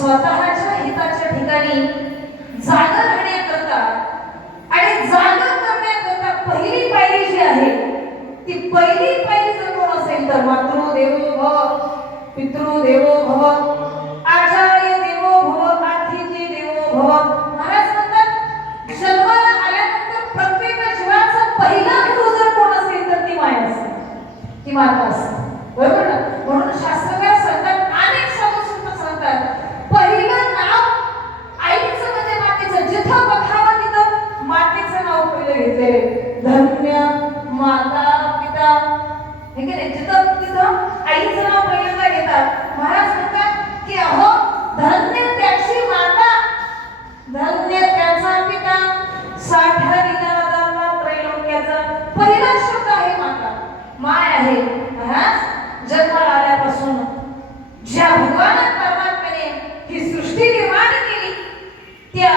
स्वतःच्या हिताच्या ठिकाणी जागा राहण्याकरता आणि जागा करण्याकरता पहिली पायरी जी आहे ती पहिली पायरी जर कोण असेल तर मातृ देवो भव पितृ देवो भव आचार्य देवो भव अतिथी देवो भव महाराज म्हणतात जन्माला आल्यानंतर प्रत्येक जीवाचा पहिला गुरु जर कोण असेल तर ती माय असते ती माता असते बरोबर ना म्हणून शास्त्रकार सांगतात अनेक साधू संत सांगतात पहिलं नाव आईचं म्हणजे मातेचं जिथं बघावं तिथं मातेचं नाव पहिलं घेतलेले धन्य माता पिता हे की नाही जिथं तिथं आईचं नाव पहिल्यांदा घेतात महाराज म्हणतात की अहो धन्य त्याची माता धन्य त्याचा पिता साठविला दाता त्रैलोक्याचा पहिला शब्द आहे माता माय आहे महाराज जन्माला आल्यापासून ज्या भगवान परमात्म्याने ही सृष्टी निर्माण केली त्या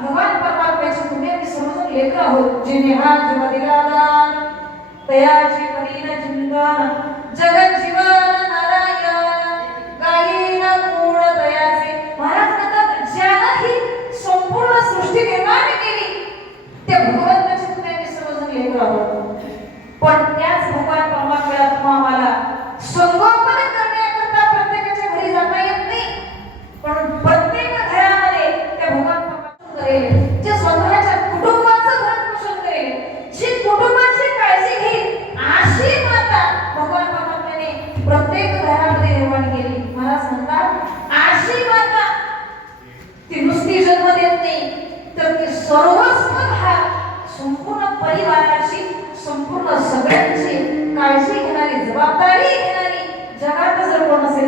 भगवान परमात्म्याची तुम्ही आम्ही समजून लेख आहोत जिने हा जीव दिला दान तयाची परीन चिंतन जगत जीवन नारायण गायीन गुण तयाचे महाराज म्हणतात ज्यानं ही संपूर्ण सृष्टी निर्माण केली त्या भगवंताची तुम्ही आम्ही समजून लेख आहोत पण त्याच भगवान परमात्म्याला तुम्हाला संगोपन करण्याकरता प्रत्येकाच्या घरी जाता येत नाही पण प्रत्येक घरामध्ये त्या भगवान परमात्मा करेल जे स्वतःच्या कुटुंबाचं भरण पोषण करेल जी कुटुंबाची काळजी घेईल अशी माता भगवान परमात्म्याने प्रत्येक घरामध्ये निर्माण केली महाराज म्हणतात अशी माता ती नुसती जन्म देत नाही तर ती सर्वस्व घा संपूर्ण परिवाराची संपूर्ण सगळ्यांची काळजी घेणारी जबाबदारी घेणारी जगात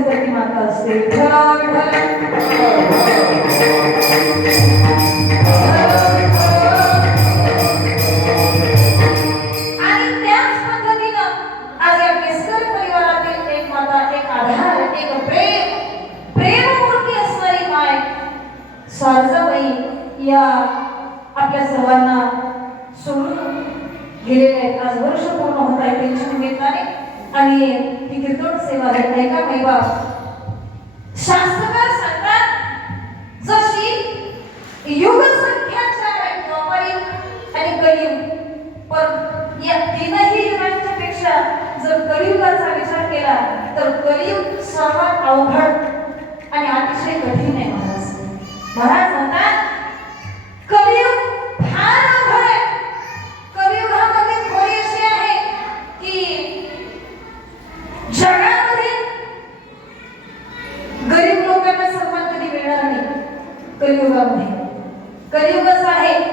जर कोण असेल तर ती माता असते ही कीर्तन सेवा आहे का? मैबा शास्त्रकार सांगतात जशी युग संख्याच्या चार आणि कलियुग पण या तीनही युगांच्या पेक्षा जर कलियुगाचा विचार केला तर कलियुग सर्वात अवघड आणि अतिशय कठीण आहे महाराज. महाराज म्हणतात कलियुग जगामध्ये गरीब लोकांना सन्मान कधी मिळणार नाही. कलियुगामध्ये. कलियुगच आहे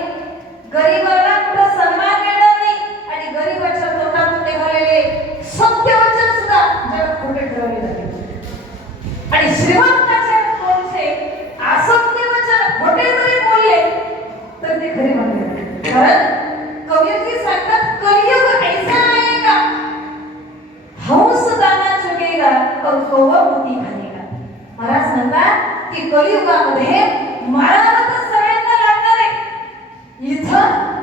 चुकेगा और कौवा मोती महाराज म्हणतात की कलियुगामध्ये मारावं सगळ्यांना लागणार आहे इथं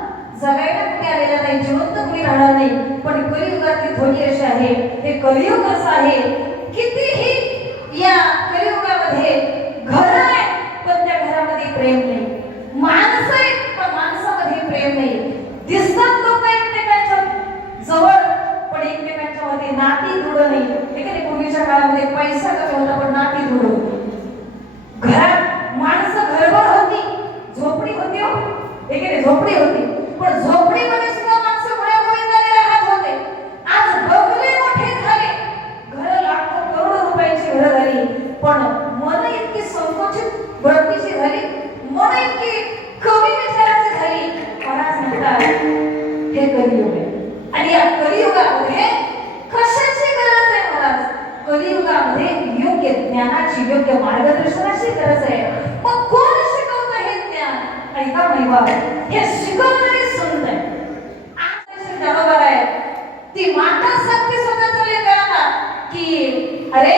जगायला कुणी आलेला नाही जिवंत कुणी राहणार नाही पण कलियुगातली ध्वनी अशी आहे हे कलियुग असं आहे कितीही या कलियुगामध्ये घर आहे पण त्या घरामध्ये प्रेम नाही माणसं आहेत पण माणसामध्ये प्रेम नाही. दिसतात लोक एकमेकांच्या जवळ पण एकमेकांच्या मध्ये नाती दृढ नाही. हे नाही पूर्वीच्या काळामध्ये पैसा कमी होता पण नाती दृढ होती घरात माणसं घरभर होती. झोपडी होती हो. हे की झोपडी होती. पण झोपडीमध्ये सुद्धा माणसं गुण्यागोविंदाने राहत होते. आज बंगले मोठे झाले. घर लाखो करोडो रुपयांची घरं झाली. पण मन इतकी संकोचित वृत्तीची झाली. मन इतकी कमी विचाराची झाली. महाराज म्हणतात हे कलियुग आहे. आणि या कलियुगात कशाची गरज आहे महाराज कलियुगामध्ये योग्य ज्ञानाची योग्य मार्गदर्शनाची गरज आहे. मग कोण शिकवत हे ज्ञान? ऐका महिबा हे शिकवणारी सुंदर आहे आज बरोबर आहे ती माता सांगते स्वतःच्या लेकरांना की अरे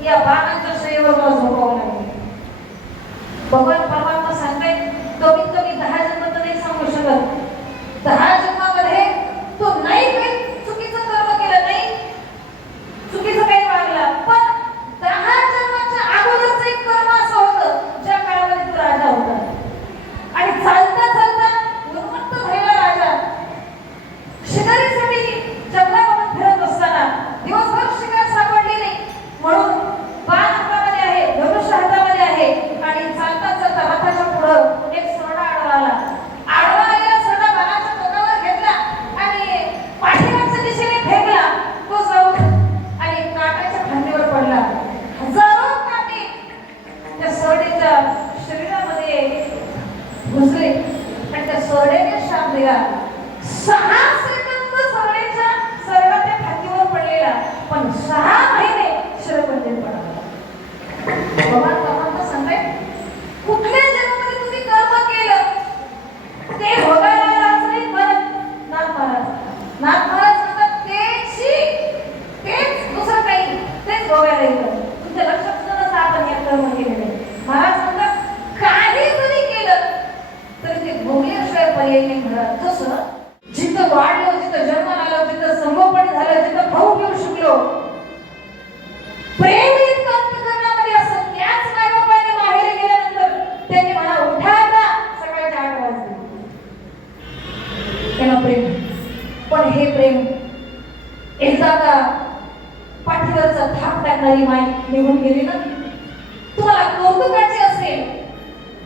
e a barca do Senhor nos acompanha. प्रेम इतकं असतं त्याच मायबापाने गेल्यानंतर त्यांनी म्हणा उठा सकाळच्या आठ वाजले. तेव्हा प्रेम. पण हे प्रेम एकदा का पाठीवरचा थाप टाकणारी माय निघून गेली ना? तुम्हाला कौतुकाची असेल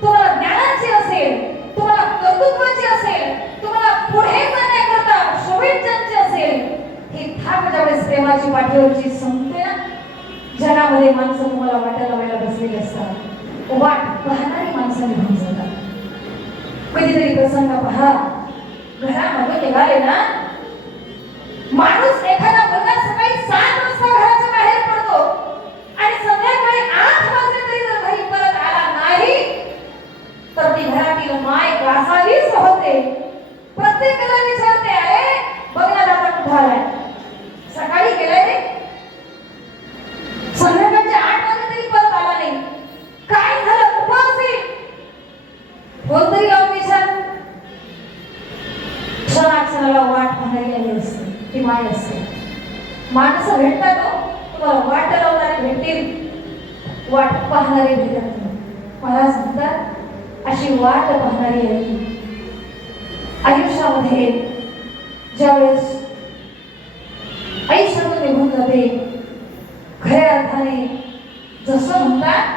तुम्हाला ज्ञानाची असेल तुम्हाला कर्तृत्वाची असेल तुम्हाला पुढे जाण्याकरता शुभेच्छांची असेल ही थाप ज्यावेळेस प्रेमाची पाठीवरची संपते जगामध्ये माणसं तुम्हाला वाटायला वेळेला बसलेली असतात. वाट पाहणारी माणसं निघून जातात. कधीतरी प्रसंग पहा. घरामध्ये निघाले ना माणूस एखादा मुलगा सकाळी सात वाजता घराच्या बाहेर पडतो आणि संध्याकाळी आठ वाजले तरी जर घरी परत आला नाही तर ती घरातील माय कासावीस होते प्रत्येकाला विचारते अरे बघणार आता कुठं आलाय? सकाळी गेलाय रे संध्याकाळच्या आठ वाजले तरी परत आला नाही काय झालं कुठं असेल फोन तरी लावून विचार क्षणाक्षणाला वाट पाहायला आली असते ती माय असते माणसं भेटतात हो तुम्हाला वाट लावणारे भेटतील वाट पाहणारे भेटत नाही मला म्हणतात अशी वाट पाहणारी आई आयुष्यामध्ये ज्यावेळेस आई सर्व निघून जाते खऱ्या अर्थाने जसं म्हणतात